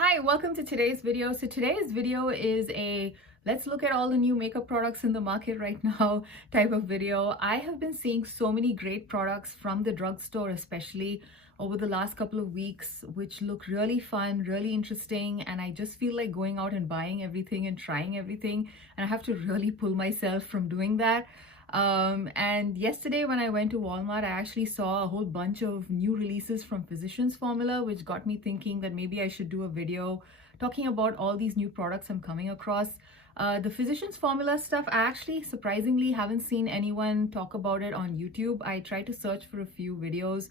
Hi, welcome to today's video. So today's video is a let's look at all the new makeup products in the market right now type of video. I have been seeing so many great products from the drugstore, especially over the last couple of weeks, which look really fun, really interesting, and I just feel like going out and buying everything and trying everything, and I have to really pull myself from doing that. And yesterday when I went to Walmart, I actually saw a whole bunch of new releases from Physicians Formula, which got me thinking that maybe I should do a video talking about all these new products I'm coming across. The Physicians Formula stuff, I actually surprisingly haven't seen anyone talk about it on YouTube. I tried to search for a few videos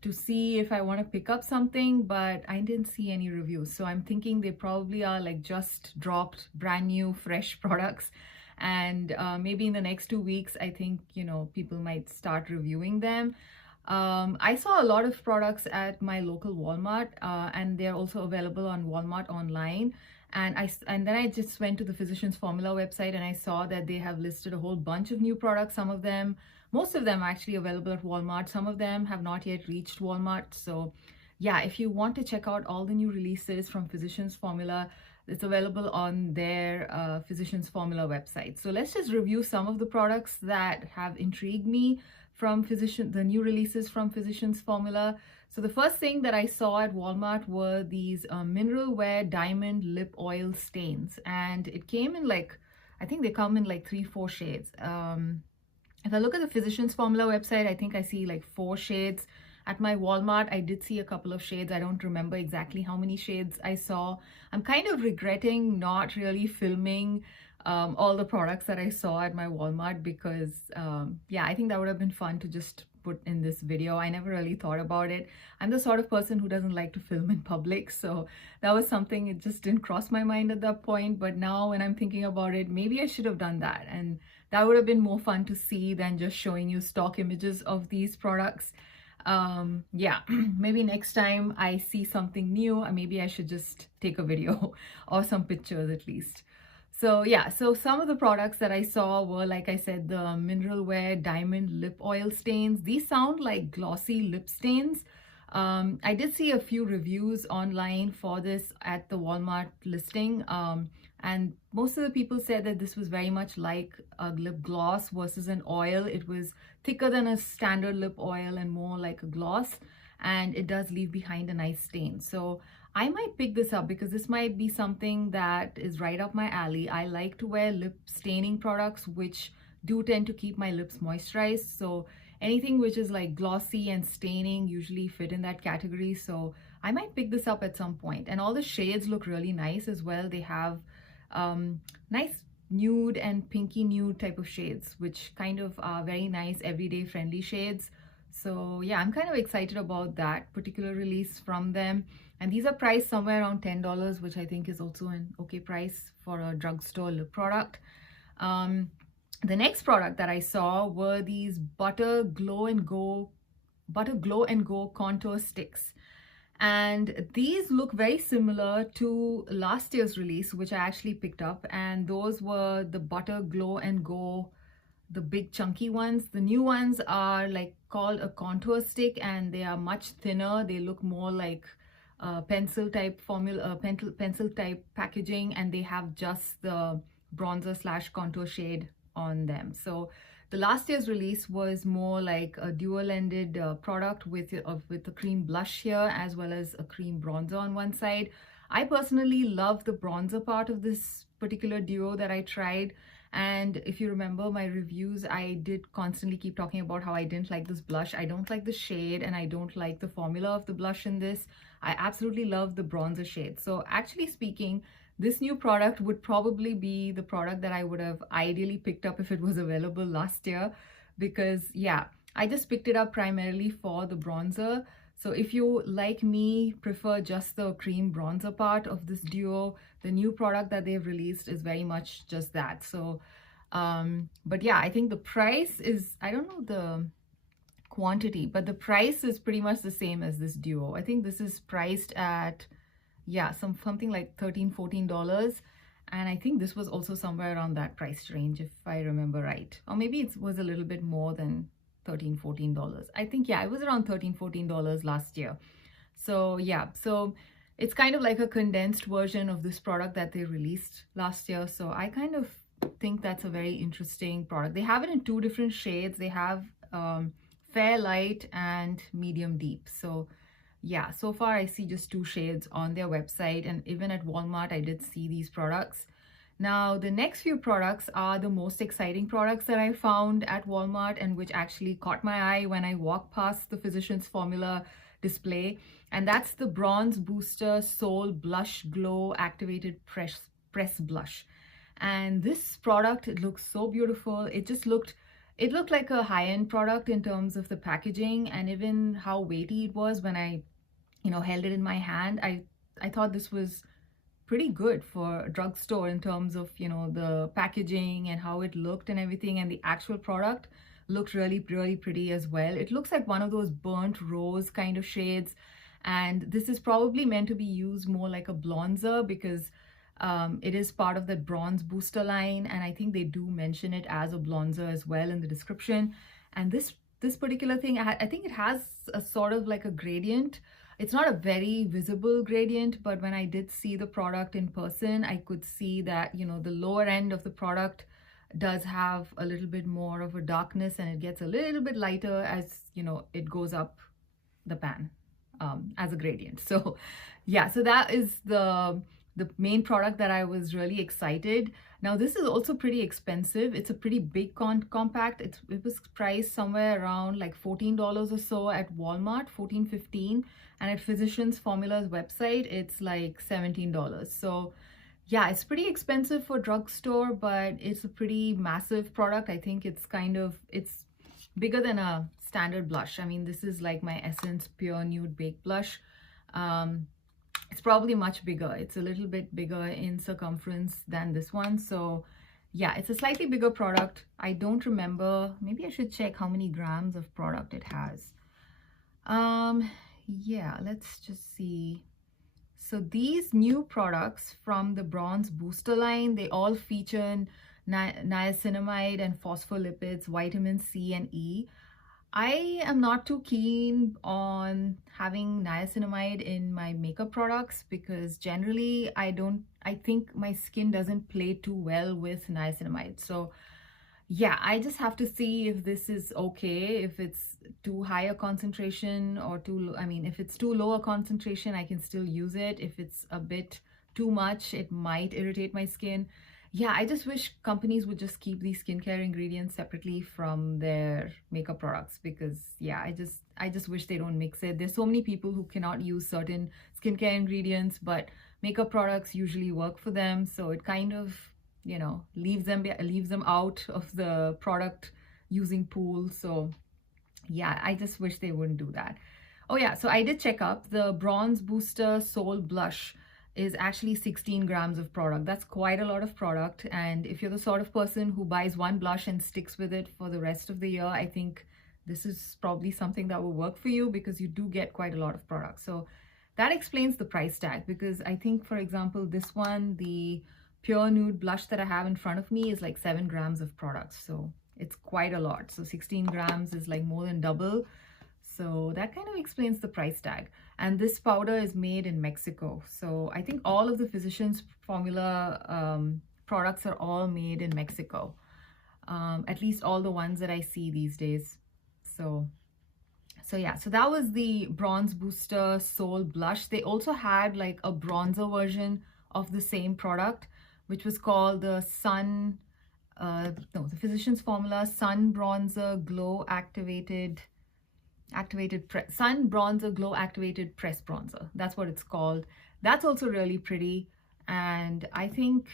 to see if I want to pick up something, but I didn't see any reviews. So I'm thinking they probably are like just dropped brand new, fresh products. And maybe in the next 2 weeks, I think, people might start reviewing them. I saw a lot of products at my local Walmart, and they're also available on Walmart online. And then I just went to the Physicians Formula website and I saw that they have listed a whole bunch of new products. Most of them are actually available at Walmart. Some of them have not yet reached Walmart. So yeah, if you want to check out all the new releases from Physicians Formula, it's available on their Physicians Formula website. So let's just review some of the products that have intrigued me from the new releases from Physicians Formula. So the first thing that I saw at Walmart were these Mineral Wear Diamond Lip Oil Stains. And it came in I think they come in 3-4 shades. If I look at the Physicians Formula website, I think I see 4 shades. At my Walmart, I did see a couple of shades. I don't remember exactly how many shades I saw. I'm kind of regretting not really filming all the products that I saw at my Walmart because, yeah, I think that would have been fun to just put in this video. I never really thought about it. I'm the sort of person who doesn't like to film in public, so that was something, it just didn't cross my mind at that point. But now when I'm thinking about it, maybe I should have done that. And that would have been more fun to see than just showing you stock images of these products. Yeah, maybe next time I see something new, maybe I should just take a video or some pictures at least. So yeah, so some of the products that I saw were, like I said, the Mineral Wear Diamond Lip Oil Stains. These sound like glossy lip stains. I did see a few reviews online for this at the Walmart listing. And most of the people said that this was very much like a lip gloss versus an oil. It was thicker than a standard lip oil and more like a gloss, and it does leave behind a nice stain. So I might pick this up because this might be something that is right up my alley. I like to wear lip staining products which do tend to keep my lips moisturized. So anything which is glossy and staining usually fit in that category. So I might pick this up at some point. And all the shades look really nice as well. They have nice nude and pinky nude type of shades, which kind of are very nice everyday friendly shades. So yeah, I'm kind of excited about that particular release from them. And these are priced somewhere around $10, which I think is also an okay price for a drugstore lip product. The next product that I saw were these Butter Glow and Go contour sticks. And these look very similar to last year's release, which I actually picked up. And those were the Butter Glow and Go, the big chunky ones. The new ones are called a contour stick, and they are much thinner. They look more like pencil type formula, pencil type packaging, and they have just the bronzer / contour shade on them. So the last year's release was more like a dual-ended product with a cream blush here as well as a cream bronzer on one side. I personally love the bronzer part of this particular duo that I tried. And if you remember my reviews, I did constantly keep talking about how I didn't like this blush. I don't like the shade and I don't like the formula of the blush in this. I absolutely love the bronzer shade. So actually speaking, this new product would probably be the product that I would have ideally picked up if it was available last year, because yeah, I just picked it up primarily for the bronzer. So if you, like me, prefer just the cream bronzer part of this duo, the new product that they've released is very much just that. So, but yeah, I think the price is, I don't know the quantity, but the price is pretty much the same as this duo. I think this is priced at, yeah, something like $13-14. And I think this was also somewhere around that price range, if I remember right. Or maybe it was a little bit more than $13-14. I think, yeah, it was around $13-14 last year. So yeah, so it's kind of like a condensed version of this product that they released last year. So I kind of think that's a very interesting product. They have it in two different shades. They have fair light and medium deep. So yeah, so far I see just two shades on their website, and even at Walmart I did see these products. Now the next few products are the most exciting products that I found at Walmart, and which actually caught my eye when I walked past the Physicians Formula display, and that's the Bronze Booster Soul Blush Glow Activated Press Blush. And this product, it looks so beautiful. It looked like a high-end product in terms of the packaging, and even how weighty it was when I held it in my hand. I thought this was pretty good for a drugstore in terms of the packaging and how it looked and everything, and the actual product looked really, really pretty as well. It looks like one of those burnt rose kind of shades, and this is probably meant to be used more like a bronzer, because it is part of the Bronze Booster line, and I think they do mention it as a bronzer as well in the description. And this particular thing, I think it has a sort of like a gradient. It's not a very visible gradient, but when I did see the product in person, I could see that the lower end of the product does have a little bit more of a darkness, and it gets a little bit lighter as it goes up the pan as a gradient. So yeah, so that is the main product that I was really excited. Now this is also pretty expensive. It's a pretty big compact. It was priced somewhere around like $14 or so at Walmart, $14-15, and at Physicians Formula's website it's like $17. So yeah, it's pretty expensive for drugstore, but it's a pretty massive product. I think it's bigger than a standard blush. I mean, this is like my Essence Pure Nude Baked Blush. It's probably much bigger. It's a little bit bigger in circumference than this one. So yeah, it's a slightly bigger product. I don't remember. Maybe I should check how many grams of product it has. Yeah, let's just see. So these new products from the Bronze Booster line, they all feature niacinamide and phospholipids, vitamin C and E. I am not too keen on having niacinamide in my makeup products, because generally I think my skin doesn't play too well with niacinamide. So yeah, I just have to see if this is okay, if it's too high a concentration or if it's too low a concentration, I can still use it. If it's a bit too much, it might irritate my skin. Yeah, I just wish companies would just keep these skincare ingredients separately from their makeup products, because yeah, I just wish they don't mix it. There's so many people who cannot use certain skincare ingredients, but makeup products usually work for them. So it kind of, leaves them out of the product using pool. So yeah, I just wish they wouldn't do that. Oh yeah, so I did check up. The Bronze Booster Soul Blush is actually 16 grams of product. That's quite a lot of product. And if you're the sort of person who buys one blush and sticks with it for the rest of the year, I think this is probably something that will work for you, because you do get quite a lot of product. So that explains the price tag, because I think, for example, this one, the Pure Nude blush that I have in front of me, is like 7 grams of product. So it's quite a lot. So 16 grams is like more than double. So that kind of explains the price tag. And this powder is made in Mexico. So I think all of the Physicians Formula products are all made in Mexico. At least all the ones that I see these days. So yeah, so that was the Bronze Booster Soul Blush. They also had like a bronzer version of the same product, which was called the the Physicians Formula Sun Bronzer Glow Sun Bronzer Glow Activated Press Bronzer. That's what it's called. That's also really pretty. And I think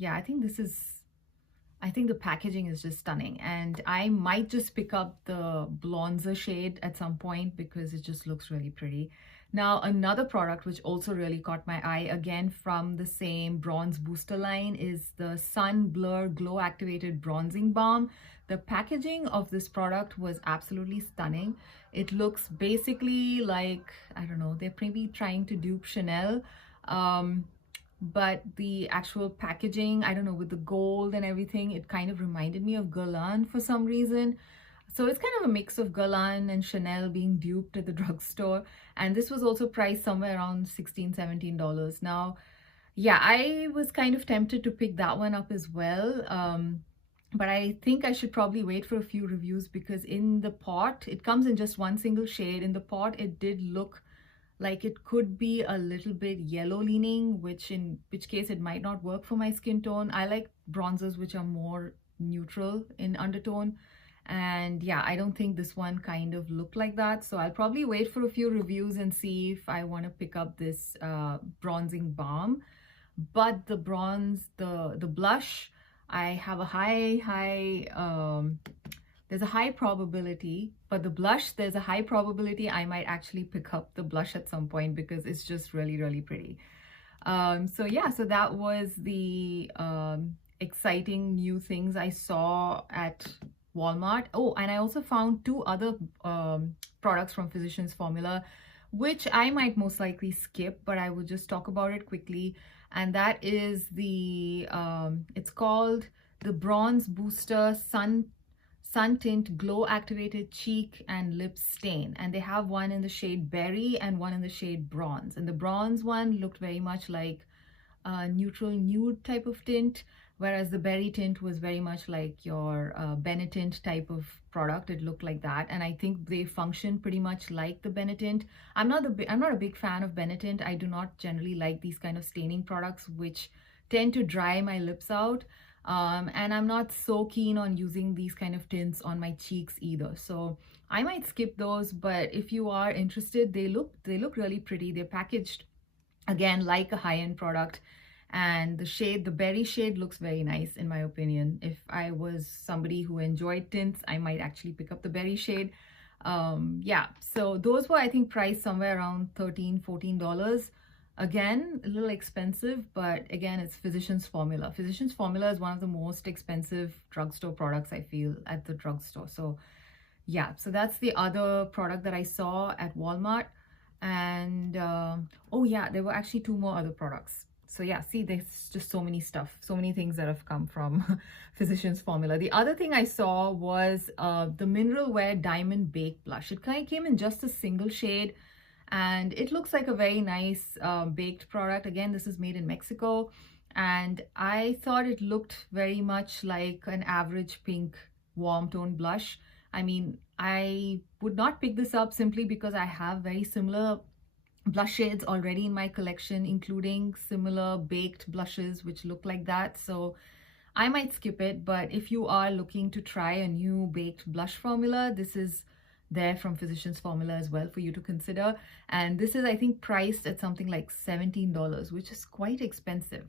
the packaging is just stunning. And I might just pick up the bronzer shade at some point, because it just looks really pretty. Now, another product which also really caught my eye, again from the same Bronze Booster line, is the Sun Blur Glow Activated Bronzing Balm. The packaging of this product was absolutely stunning. It looks basically like, I don't know, they're maybe trying to dupe Chanel. But the actual packaging, I don't know, with the gold and everything, it kind of reminded me of Guerlain for some reason. So it's kind of a mix of Guerlain and Chanel being duped at the drugstore. And this was also priced somewhere around $16, $17. Now, yeah, I was kind of tempted to pick that one up as well. But I think I should probably wait for a few reviews, because in the pot, it comes in just one single shade. In the pot, it did look like it could be a little bit yellow leaning, in which case it might not work for my skin tone. I like bronzers which are more neutral in undertone. And yeah, I don't think this one kind of looked like that. So I'll probably wait for a few reviews and see if I want to pick up this bronzing balm. But the blush, I have a there's a high probability, but the blush, there's a high probability I might actually pick up the blush at some point, because it's just really, really pretty. So yeah, so that was the exciting new things I saw at Walmart. Oh, and I also found two other products from Physicians Formula, which I might most likely skip, but I will just talk about it quickly. And that is it's called the Bronze Booster Sun Tint Glow Activated Cheek and Lip Stain. And they have one in the shade Berry and one in the shade Bronze. And the bronze one looked very much like a neutral nude type of tint, whereas the berry tint was very much like your Benetint type of product. It looked like that, and I think they function pretty much like the Benetint. I'm not a big fan of Benetint. I do not generally like these kind of staining products which tend to dry my lips out, and I'm not so keen on using these kind of tints on my cheeks either. So I might skip those, but if you are interested, they look really pretty. They're packaged again like a high-end product. And the berry shade looks very nice in my opinion. If I was somebody who enjoyed tints, I might actually pick up the berry shade. Yeah, so those were, I think, priced somewhere around $13-14. Again, a little expensive, but again, it's Physicians Formula. Physicians Formula is one of the most expensive drugstore products, I feel, at the drugstore. So yeah, so that's the other product that I saw at Walmart. And oh yeah, there were actually two more other products. So yeah, see, there's just so many things that have come from Physicians Formula. The other thing I saw was the Mineral Wear Diamond Baked Blush. It kind of came in just a single shade, and it looks like a very nice baked product. Again, this is made in Mexico, and I thought it looked very much like an average pink warm tone blush. I mean, I would not pick this up simply because I have very similar blush shades already in my collection, including similar baked blushes which look like that. So I might skip it, but if you are looking to try a new baked blush formula, this is there from Physicians Formula as well for you to consider. And this is, I think, priced at something like $17, which is quite expensive.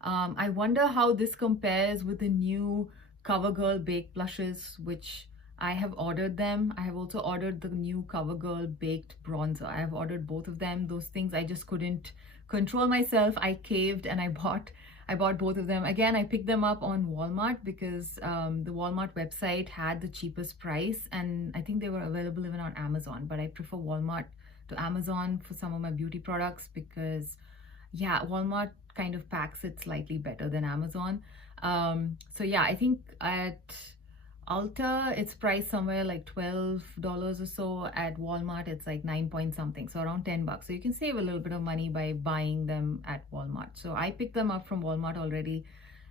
I wonder how this compares with the new CoverGirl baked blushes, which I have ordered them. I have also ordered the new CoverGirl baked bronzer. I have ordered both of them. Those things, I just couldn't control myself. I caved and I bought both of them. Again, I picked them up on Walmart because the Walmart website had the cheapest price, and I think they were available even on Amazon, but I prefer Walmart to Amazon for some of my beauty products because yeah, Walmart kind of packs it slightly better than Amazon. So yeah, I think at Ulta, it's priced somewhere like $12 or so. At Walmart, it's like 9 point something, so around $10. So you can save a little bit of money by buying them at Walmart. So I picked them up from Walmart already.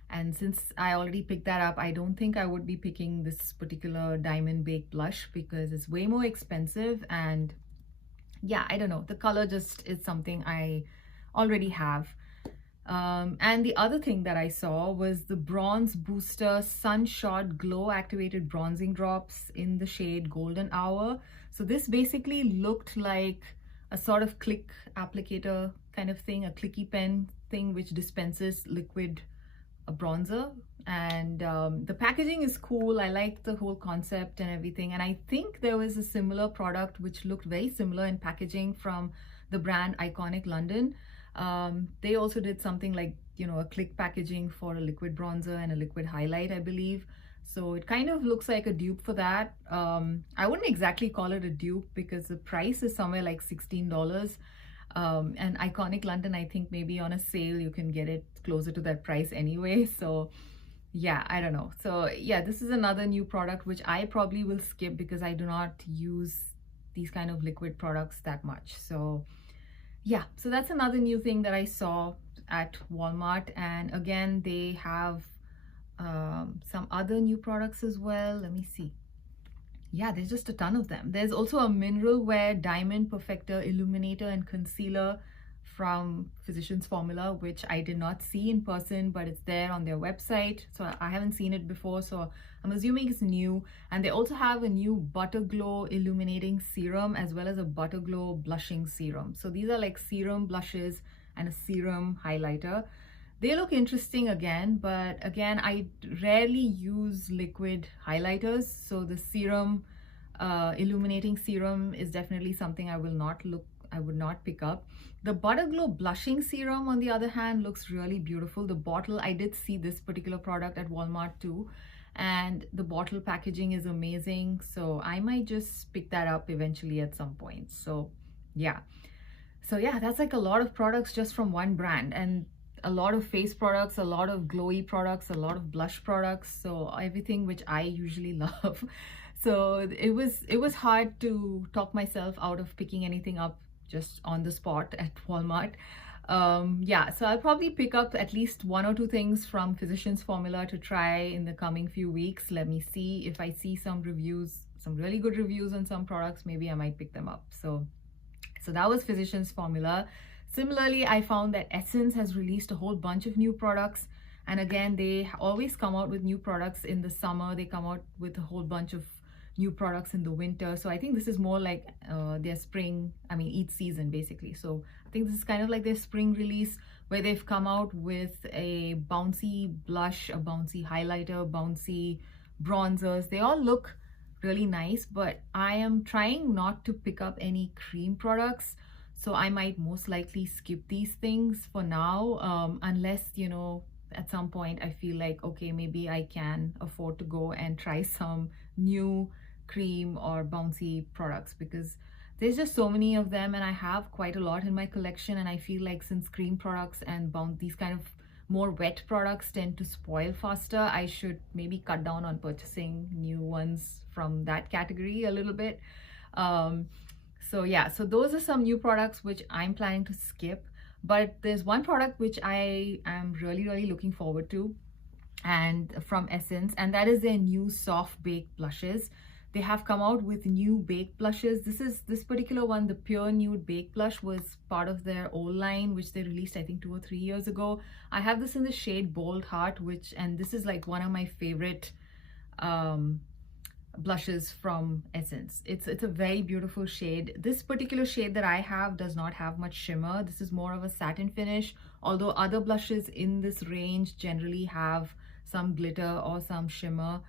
And since I already picked that up, I don't think I would be picking this particular Diamond Baked Blush because it's way more expensive. And yeah, I don't know. The color just is something I already have. And the other thing that I saw was the Bronze Booster Sunshot Glow Activated Bronzing Drops in the shade Golden Hour. So this basically looked like a sort of click applicator kind of thing, a clicky pen thing which dispenses liquid bronzer. And the packaging is cool. I like the whole concept and everything. And I think there was a similar product which looked very similar in packaging from the brand Iconic London. They also did something like, you know, a click packaging for a liquid bronzer and a liquid highlight, I believe. So it kind of looks like a dupe for that. I wouldn't exactly call it a dupe because the price is somewhere like $16. And Iconic London, I think maybe on a sale you can get it closer to that price anyway. So yeah, I don't know. So yeah, this is another new product which I probably will skip because I do not use these kind of liquid products that much. So yeah, so that's another new thing that I saw at Walmart. And again, they have some other new products as well. Let me see. Yeah, there's just a ton of them. There's also a mineral wear diamond perfector illuminator and concealer from Physicians Formula, which I did not see in person, but it's there on their website. So I haven't seen it before, so I'm assuming it's new. And they also have a new Butter Glow illuminating serum as well as a Butter Glow blushing serum. So these are like serum blushes and a serum highlighter. They look interesting again, but again, I rarely use liquid highlighters. So the serum, illuminating serum is definitely something I would not pick up. The Butter Glow blushing serum, on the other hand, looks really beautiful. The bottle, I did see this particular product at Walmart too, and the bottle packaging is amazing. So I might just pick that up eventually at some point. So yeah. So yeah, that's like a lot of products just from one brand, and a lot of face products, a lot of glowy products, a lot of blush products. So everything which I usually love. So it was hard to talk myself out of picking anything up just on the spot at Walmart. Yeah, so I'll probably pick up at least one or two things from Physicians Formula to try in the coming few weeks. Let me see if I see some reviews, some really good reviews on some products, maybe I might pick them up. So that was Physicians Formula. Similarly, I found that Essence has released a whole bunch of new products. And again, they always come out with new products in the summer. They come out with a whole bunch of new products in the winter. So I think this is more like their spring, each season basically. So I think this is kind of like their spring release where they've come out with a bouncy blush, a bouncy highlighter, bouncy bronzers. They all look really nice, but I am trying not to pick up any cream products. So I might most likely skip these things for now, unless, at some point I feel like, okay, maybe I can afford to go and try some new cream or bouncy products, because there's just so many of them and I have quite a lot in my collection. And I feel like since cream products and these kind of more wet products tend to spoil faster, I should maybe cut down on purchasing new ones from that category a little bit. So yeah, so those are some new products which I'm planning to skip. But there's one product which I am really looking forward to, and from Essence, and that is their new soft baked blushes. They have come out with new baked blushes. This particular one, the Pure Nude Baked Blush, was part of their old line, which they released I think 2 or 3 years ago. I have this in the shade Bold Heart, and this is like one of my favorite blushes from Essence. It's a very beautiful shade. This particular shade that I have does not have much shimmer. This is more of a satin finish, although other blushes in this range generally have some glitter or some shimmer.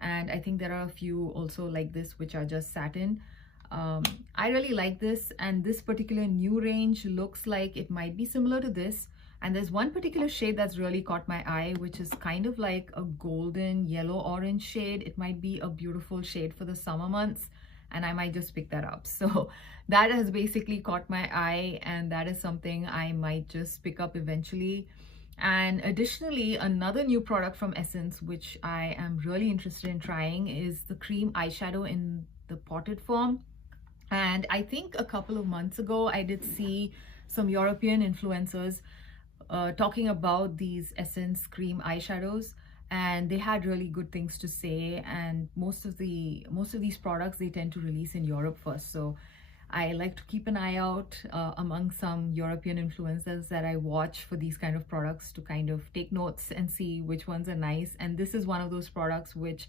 And I think there are a few also like this which are just satin. I really like this, and this particular new range looks like it might be similar to this. And there's one particular shade that's really caught my eye, which is kind of like a golden yellow orange shade. It might be a beautiful shade for the summer months, and I might just pick that up. So that has basically caught my eye, and that is something I might just pick up eventually. And additionally, another new product from Essence, which I am really interested in trying, is the cream eyeshadow in the potted form. And I think a couple of months ago, I did see some European influencers talking about these Essence cream eyeshadows, and they had really good things to say. And most of these products, they tend to release in Europe first. So I like to keep an eye out among some European influencers that I watch for these kind of products to kind of take notes and see which ones are nice. And this is one of those products which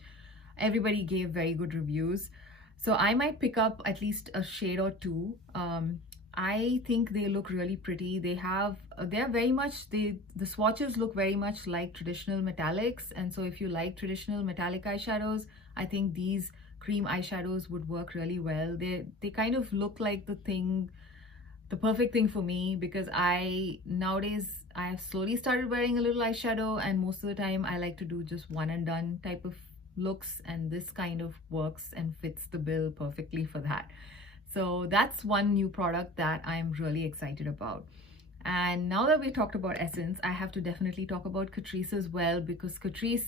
everybody gave very good reviews. So I might pick up at least a shade or two. I think they look really pretty. The swatches look very much like traditional metallics. And so if you like traditional metallic eyeshadows, I think these cream eyeshadows would work really well. They kind of look like the perfect thing for me, because nowadays I have slowly started wearing a little eyeshadow, and most of the time I like to do just one and done type of looks, and this kind of works and fits the bill perfectly for that. So that's one new product that I'm really excited about. And now that we talked about Essence, I have to definitely talk about Catrice as well, because Catrice,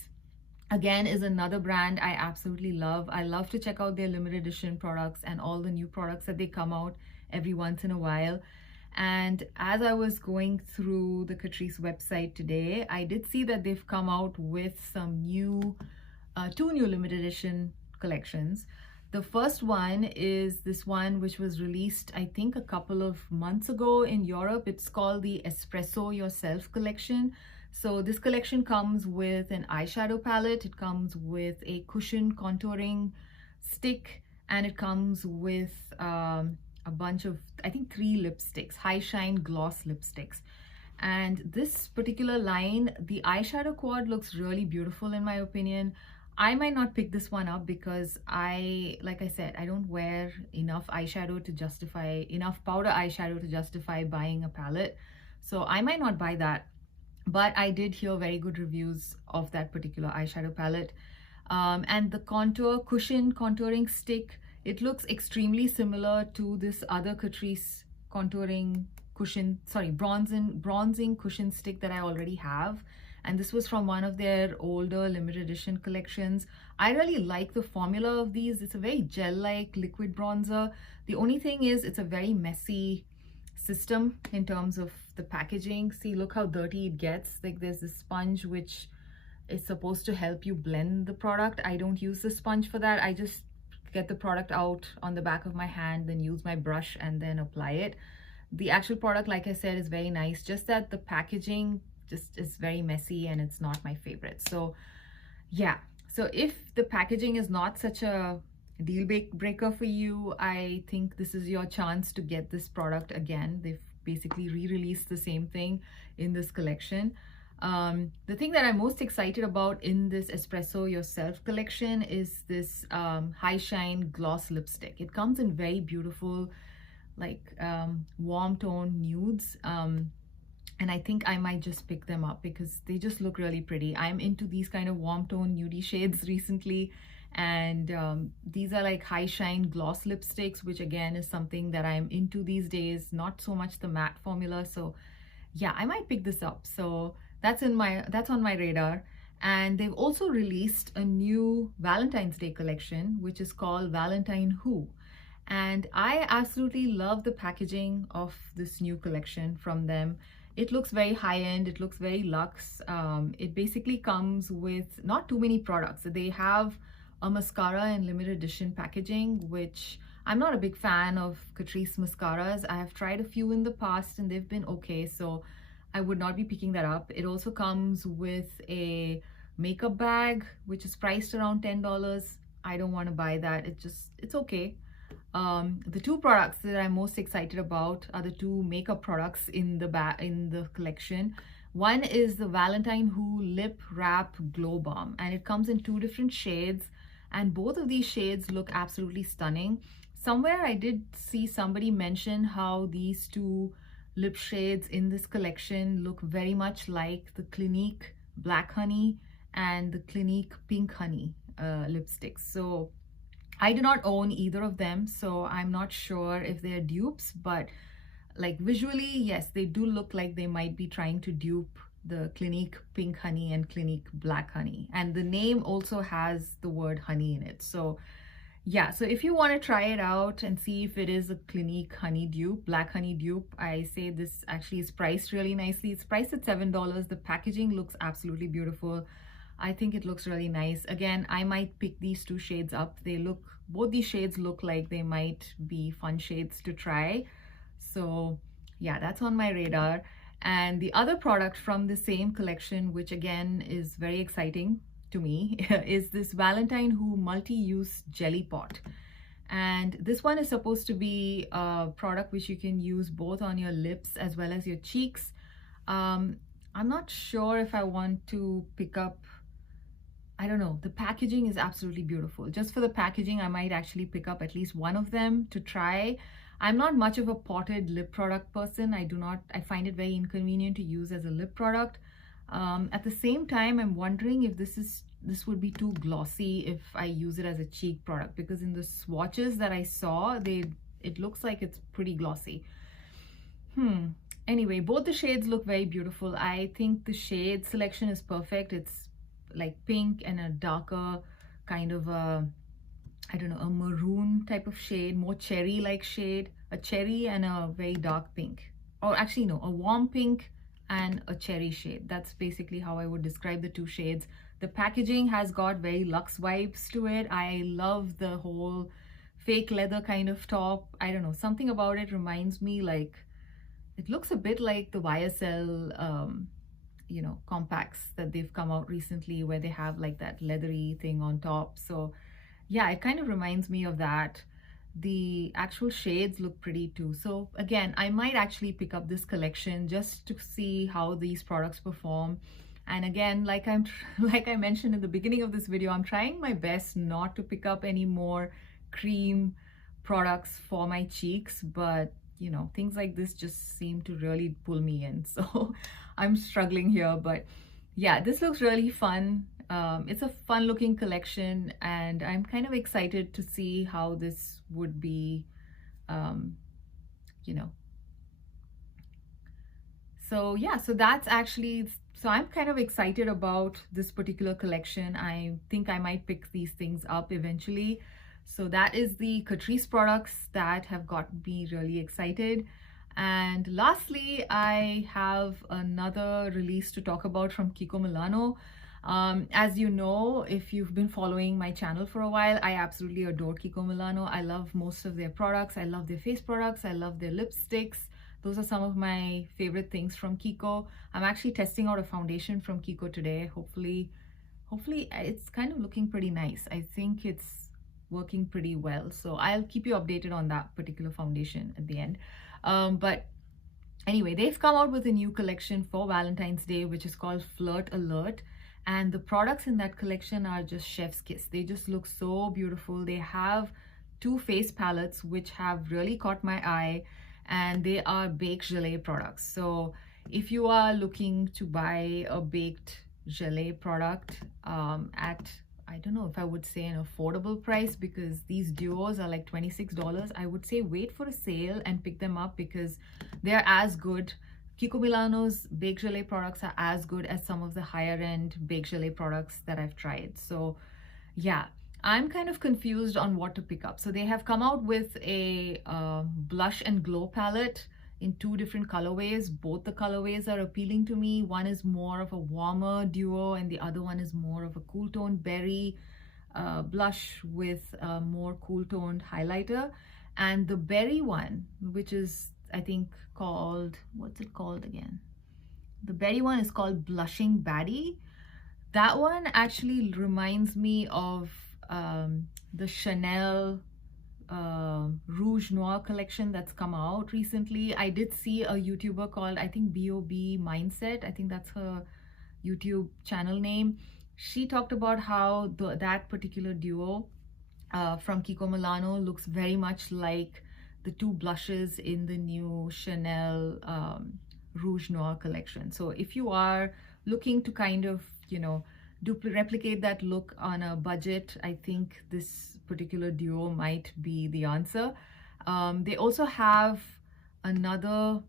again is another brand I absolutely love. I love to check out their limited edition products and all the new products that they come out every once in a while. And as I was going through the Catrice website today, I did see that they've come out with some new, two new limited edition collections. The first one is this one which was released, I think, a couple of months ago in Europe. It's called the Espresso Yourself collection. So this collection comes with an eyeshadow palette, it comes with a cushion contouring stick, and it comes with a bunch of, I think, 3 lipsticks, high shine gloss lipsticks. And this particular line, the eyeshadow quad looks really beautiful in my opinion. I might not pick this one up because like I said, I don't wear enough eyeshadow to justify, enough powder eyeshadow to justify buying a palette. So I might not buy that. But I did hear very good reviews of that particular eyeshadow palette. And the contour cushion contouring stick, it looks extremely similar to this other Catrice contouring cushion, sorry, bronzing cushion stick that I already have. And this was from one of their older limited edition collections. I really like the formula of these. It's a very gel-like liquid bronzer. The only thing is it's a very messy system in terms of the packaging. See, look how dirty it gets. Like there's this sponge which is supposed to help you blend the product. I don't use the sponge for that. I just get the product out on the back of my hand, then use my brush and then apply it. The actual product, like I said, is very nice, just that the packaging just is very messy and it's not my favorite. So yeah, so if the packaging is not such a deal breaker for you, I think this is your chance to get this product again. They've basically re-released the same thing in this collection. The thing that I'm most excited about in this Espresso Yourself collection is this high shine gloss lipstick. It comes in very beautiful, like warm tone nudes. And I think I might just pick them up because they just look really pretty. I'm into these kind of warm tone nudie shades recently. And these are like high shine gloss lipsticks, which again is something that I'm into these days, not so much the matte formula. So yeah, I might pick this up. So that's on my radar. And they've also released a new Valentine's Day collection, which is called Valentine Who. And I absolutely love the packaging of this new collection from them. It looks very high-end, it looks very luxe. It basically comes with not too many products. They have a mascara in limited edition packaging, which I'm not a big fan of Catrice mascaras. I have tried a few in the past and they've been okay, so I would not be picking that up. It also comes with a makeup bag, which is priced around $10. I don't want to buy that. It's okay. The 2 products that I'm most excited about are the 2 makeup products in the collection. One is the Valentine Who Lip Wrap Glow Balm, and it comes in 2 different shades, and both of these shades look absolutely stunning. Somewhere I did see somebody mention how these 2 lip shades in this collection look very much like the Clinique Black Honey and the Clinique Pink Honey lipsticks. So I do not own either of them, so I'm not sure if they're dupes, but like visually, yes, they do look like they might be trying to dupe the Clinique Pink Honey and Clinique Black Honey. And the name also has the word honey in it. So yeah, so if you want to try it out and see if it is a Clinique honey dupe, Black Honey dupe, I say this actually is priced really nicely. It's priced at $7. The packaging looks absolutely beautiful. I think it looks really nice. Again, I might pick these 2 shades up. Both these shades look like they might be fun shades to try. So yeah, that's on my radar. And the other product from the same collection, which again is very exciting to me, is this Valentine Who Multi-Use Jelly Pot. And this one is supposed to be a product which you can use both on your lips as well as your cheeks. I'm not sure if I want to pick up, I don't know, the packaging is absolutely beautiful. Just for the packaging, I might actually pick up at least one of them to try. I'm not much of a potted lip product person. I find it very inconvenient to use as a lip product. At the same time, I'm wondering if this would be too glossy if I use it as a cheek product, because in the swatches that I saw, it looks like it's pretty glossy. Anyway, both the shades look very beautiful. I think the shade selection is perfect. It's like pink and a darker kind of a, I don't know, a maroon type of shade, more cherry-like shade, a cherry and a very dark pink. Or actually, no, a warm pink and a cherry shade. That's basically how I would describe the two shades. The packaging has got very luxe vibes to it. I love the whole fake leather kind of top. I don't know, something about it reminds me like, it looks a bit like the YSL, you know, compacts that they've come out recently where they have like that leathery thing on top. So yeah, it kind of reminds me of that. The actual shades look pretty too. So again, I might actually pick up this collection just to see how these products perform. And again, like I mentioned in the beginning of this video, I'm trying my best not to pick up any more cream products for my cheeks, but you know, things like this just seem to really pull me in. So I'm struggling here, but yeah, this looks really fun. It's a fun looking collection and I'm kind of excited to see how this would be, you know. So yeah, so that's actually, so I'm kind of excited about this particular collection. I think I might pick these things up eventually. So that is the Catrice products that have got me really excited. And lastly, I have another release to talk about from Kiko Milano. As you know, if you've been following my channel for a while, I absolutely adore Kiko Milano. I love most of their products. I love their face products. I love their lipsticks. Those are some of my favorite things from Kiko. I'm actually testing out a foundation from Kiko today. Hopefully it's kind of looking pretty nice. I think it's working pretty well. So I'll keep you updated on that particular foundation at the end. But anyway, they've come out with a new collection for Valentine's Day, which is called Flirt Alert. And the products in that collection are just chef's kiss. They just look so beautiful. They have two face palettes, which have really caught my eye, and they are baked gelée products. So if you are looking to buy a baked gelée product at, I don't know if I would say an affordable price, because these duos are like $26, I would say wait for a sale and pick them up because they're as good. Kiko Milano's baked gelée products are as good as some of the higher end baked gelée products that I've tried. So yeah, I'm kind of confused on what to pick up. So they have come out with a blush and glow palette in two different colorways. Both the colorways are appealing to me. One is more of a warmer duo and the other one is more of a cool toned berry blush with a more cool toned highlighter. And the berry one, which is I think called, what's it called again? The berry one is called Blushing Baddie. That one actually reminds me of the Chanel Rouge Noir collection that's come out recently. I did see a YouTuber called, I think, B.O.B. Mindset. I think that's her YouTube channel name. She talked about how that particular duo from Kiko Milano looks very much like the two blushes in the new Chanel Rouge Noir collection. So if you are looking to kind of, you know, replicate that look on a budget, I think this particular duo might be the answer. They also have another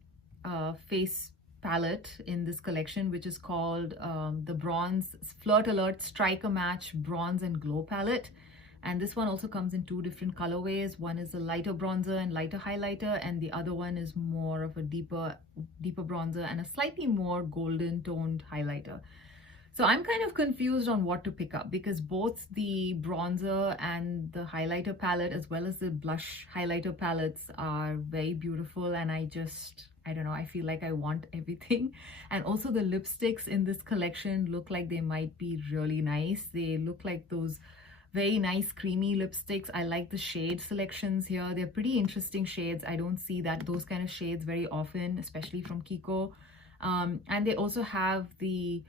face palette in this collection, which is called the Bronze Flirt Alert Striker Match Bronze and Glow Palette. And this one also comes in two different colorways. One is a lighter bronzer and lighter highlighter, and the other one is more of a deeper bronzer and a slightly more golden toned highlighter. So I'm kind of confused on what to pick up because both the bronzer and the highlighter palette as well as the blush highlighter palettes are very beautiful, and I don't know, I feel like I want everything. And also the lipsticks in this collection look like they might be really nice. They look like those very nice creamy lipsticks. I like the shade selections here. They're pretty interesting shades. I don't see those kind of shades very often, especially from Kiko. And they also have the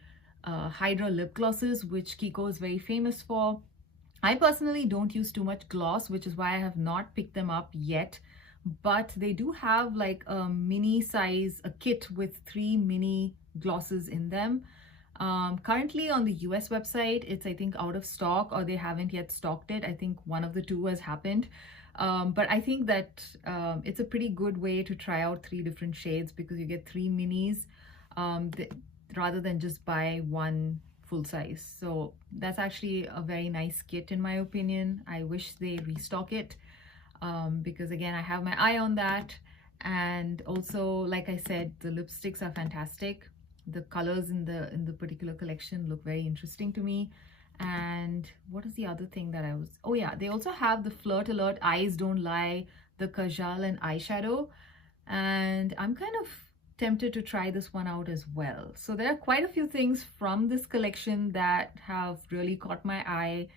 Hydra lip glosses, which Kiko is very famous for. I personally don't use too much gloss, which is why I have not picked them up yet. But they do have like a mini size, a kit with 3 mini glosses in them. Currently on the US website, it's I think out of stock, or they haven't yet stocked it. I think one of the two has happened. But I think that it's a pretty good way to try out 3 different shades because you get 3 minis rather than just buy one full size. So that's actually a very nice kit in my opinion. I wish they restock it because again, I have my eye on that. And also, like I said, the lipsticks are fantastic. The colors in the particular collection look very interesting to me. And what is the other thing that I was, oh yeah, they also have the Flirt Alert Eyes Don't Lie, the kajal and eyeshadow, and I'm kind of tempted to try this one out as well. So there are quite a few things from this collection that have really caught my eye,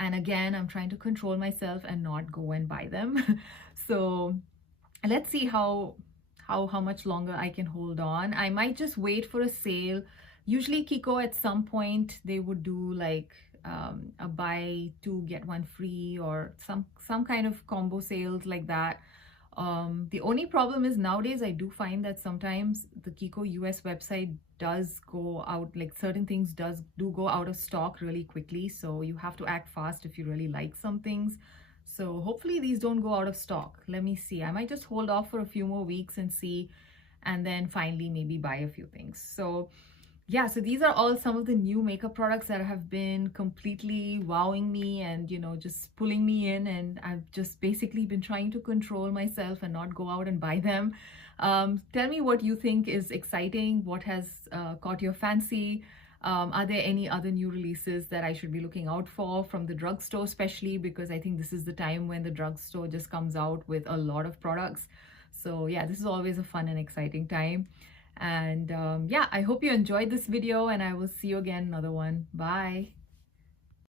and again, I'm trying to control myself and not go and buy them. So let's see how much longer I can hold on. I might just wait for a sale. Usually Kiko at some point they would do like a buy two get one free or some kind of combo sales like that. The only problem is nowadays I do find that sometimes the Kiko US website does go out, like certain things do go out of stock really quickly, so you have to act fast if you really like some things. So hopefully these don't go out of stock. Let me see. I might just hold off for a few more weeks and see, and then finally maybe buy a few things. So yeah, so these are all some of the new makeup products that have been completely wowing me and, you know, just pulling me in, and I've just basically been trying to control myself and not go out and buy them. Tell me what you think is exciting, what has caught your fancy. Are there any other new releases that I should be looking out for from the drugstore, especially because I think this is the time when the drugstore just comes out with a lot of products. So yeah, this is always a fun and exciting time. And yeah, I hope you enjoyed this video, and I will see you again in another one. Bye.